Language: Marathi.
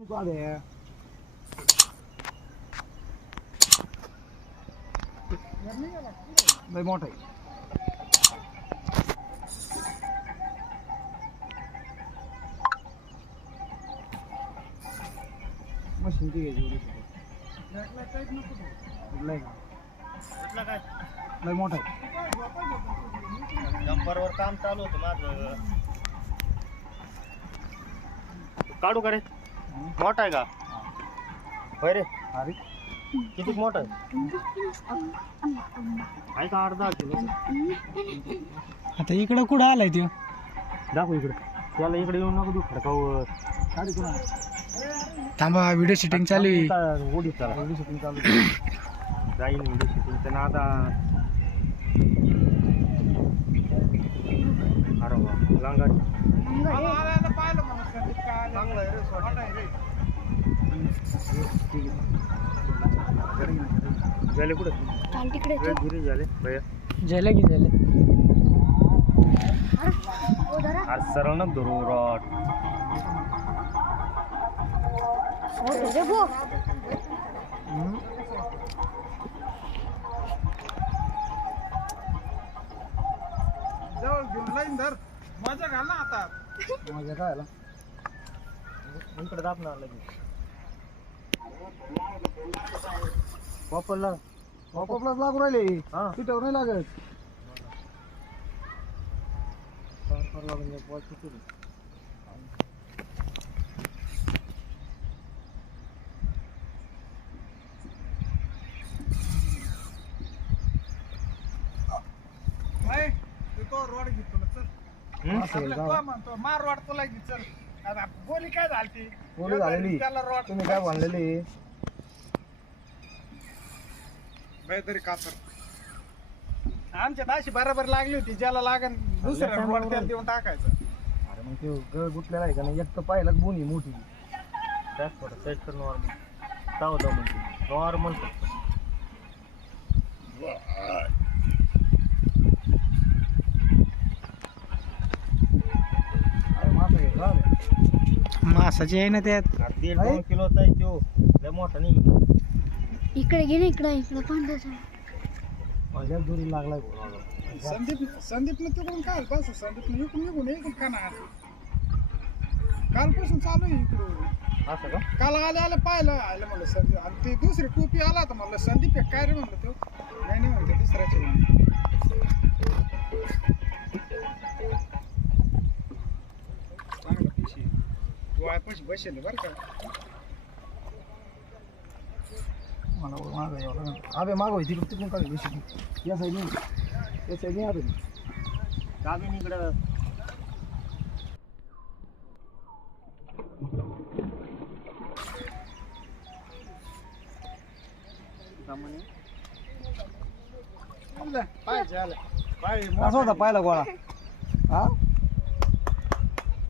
लय मोठा आहे. मशीन ती घ्यायची लय मोठा आहे. डंपरवर काम चालू होतं माझं. काढू का रे? मोठा आहे का? होय रे. अरे किती मोठा आहे? आहे का 8-10 किलो? आता इकडं कुठं आलाय त्यो? दाखव इकडे. त्याला इकडे येऊन नको तू खडकावर. गाडी कोणा थांबा, व्हिडिओ शूटिंग चालू आहे. ओढी चला. गाडी शूटिंग चालू जाईन व्हिडिओ शूटिंग तर आता. अरे वा लांगाड झाले कुठे धीरे झाले भैया झालं की झालं. आज सरळ ना धरू रॉड जवळ घेऊन लाईन धर. मजा घाल ना आता. मजा काय आला इकडे दाबणार लगेच वापरला पॉपअपलाच लागू राहिले. हा तिथं नाही लागत. तो रोड घेतो चल. म्हणतो मार रोड तुला घे चल. आता बोली काय झाली? बोली झालेली. त्याला रोड तुम्ही काय म्हणलेली? तरी कातर आमच्या ताशी बरोबर लागली होती. ज्याला लागन दुसऱ्या रोड त्याला देऊन टाकायचं. अरे मग ते गळ गुटलेला आहे का नाही? एक तर पाहिलं बोनी मोठी. त्याच थोडं सेट कर नॉर्मल जाऊ जाऊ म्हणते नॉर्मल मासाची आहे ना त्यात. 1.5-2 किलोचा आहे तो. लय मोठा नाही. इकडे घे ना, इकडे पांढराचा. माझ्या दुरी लागलाय. संदीपने तिकडून काय बस संदीपने इकडून का ना कालपासून चालू आहे इकडून. असं का? काल आले पाहिलं आलं म्हणलं संदीप. आणि ती दुसरी टोपी आला तर म्हणलं संदीप आहे काय रे म्हणलं तो. नाही म्हणते दुसऱ्याची. चांगलं पिशी तू आयपाशी बसेल बरं का. मला माग एवढं आबे माग होती तिकडून काय बशी या साईडने आबे गावीन इकडं पाहिजे आलं पाहिजे. असा होता पाहिला गोळा. हा